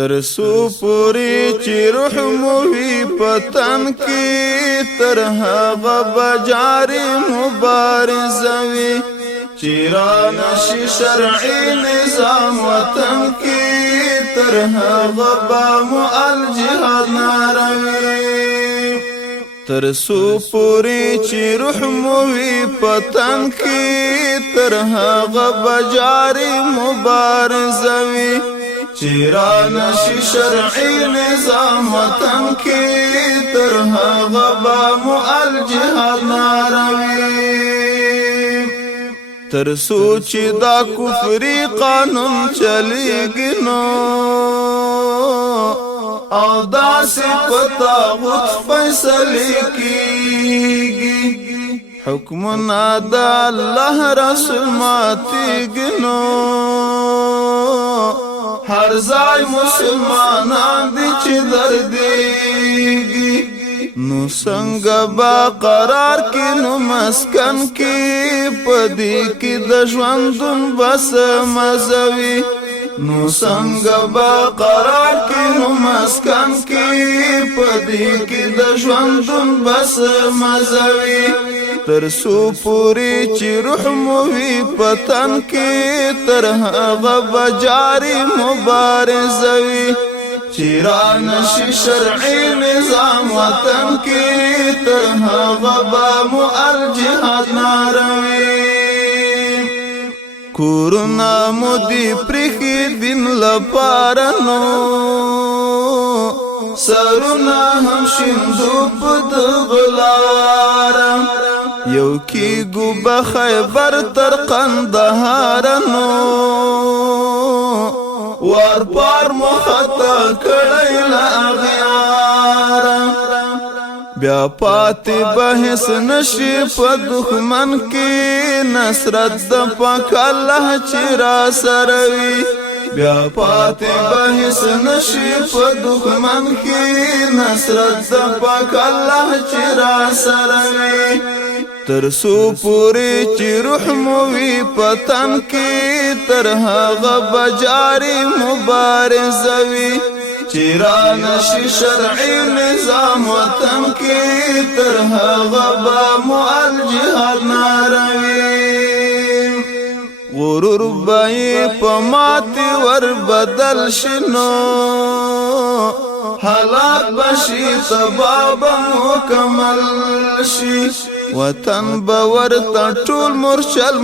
تر سو پوری چی روح موی پتن کی تر هغه بجاری مبارزوی چیرانشی شرعی نظام وطن کی تر هغه بامو الجهاد ناروی تر سو پوری چی روح موی پتن کی تر هغه بجاری مبارزوی چیرانشی شرعی نظام وطن کی تر هغه بامو الجهاد ناروی تر سوچ دا کفری قانون چلیگی نو او دا سپتاغت فیصلی کیگی حکمنا دا اللہ رسول ماتیگی نو ہر ځای مسلمانان دی چې دردیږي نو څنګه با قرار کې نو مسکن کې پدې کې د ژوندون بس مزوي نو څنګه با قرار کې نو مسکن کې پدې کې د ژوندون بس مزوي تر سو پوری چی روح موی پتن کی تر هغه بجاری مبارزوی چیرانشی شرعی نظام وطن کی تر هغه بامو الجهاد ناروی کورونا مودی پریخی دین لپارنو سرونا هم شندو پد غلارم یو کی گو بخیبر تر قندهارنو وار پار مخطا کڑی لأغیارم بیا پاتی بحث نشی پا دخمن کی نصرت دا پاک اللہ چرا سروی بیا پاتی بحث نشی پا دخمن کی نصرت دا پاک اللہ چرا سروی تر سو پوری چی روح موی پتن کی تر هغه بجاری مبارزوی چیرانشی شرعی نظام وطن کی تر هغه بامو الجهاد ناروی غرور بای پماتی ور بدل شنو حالات بشی تباب مکمل شی وطن باور تا ټول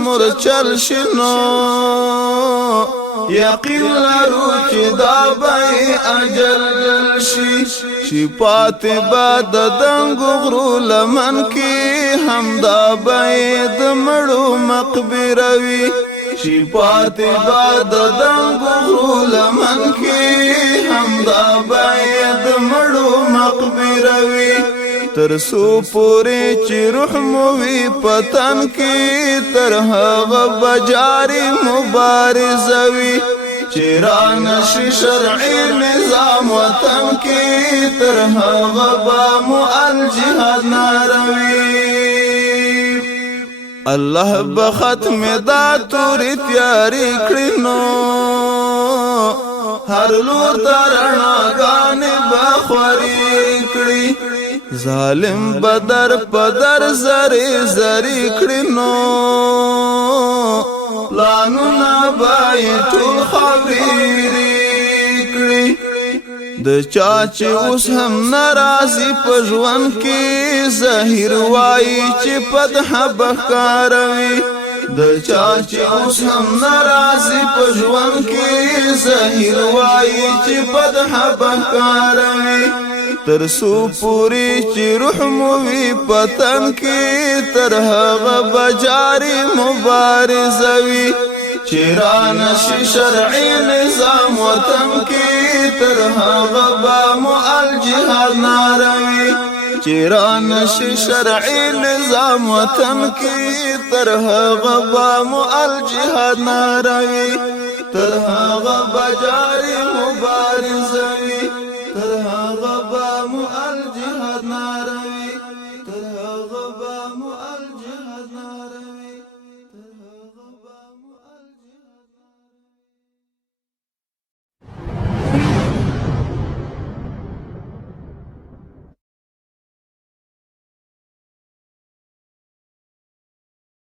مرچل شنو یقین لرو چې دا به اجل شي پاتې با د دنګو غرو لمن کې هم دا به د مړو مقبره وي شي پاتې با د دنګو غرو لمن کې هم دا به د مړو مقبره وي تر سو پوری چی روح موی پتن کی تر هغه بجاری مبارزوی چیرانشی شرعی نظام وطن کی تر هغه بامو الجهاد ناروی الله بختم دا توری تیاری کړینو هر لور ترناګان بخوري کړی ظالم بدر پدر زری کړینو لانو بای ټول خبرې کړی د چاچ اوس هم ناراضي په ژوند کې ظاهر وای چې پدح بکاروي د چاچ اوس هم ناراضي په ژوند کې ظاهر وای چې پدح بکاروي تر سو پوری چی روح موی پتن کی تر هغه بجاری مبارزوی چیرانشی شرعی نظام وطن کی تر هغه بامو الجهاد ناروی چیرانشی شرعی نظام وطن کی تر هغه بامو الجهاد ناروی تر هغه بجاری مبارزوی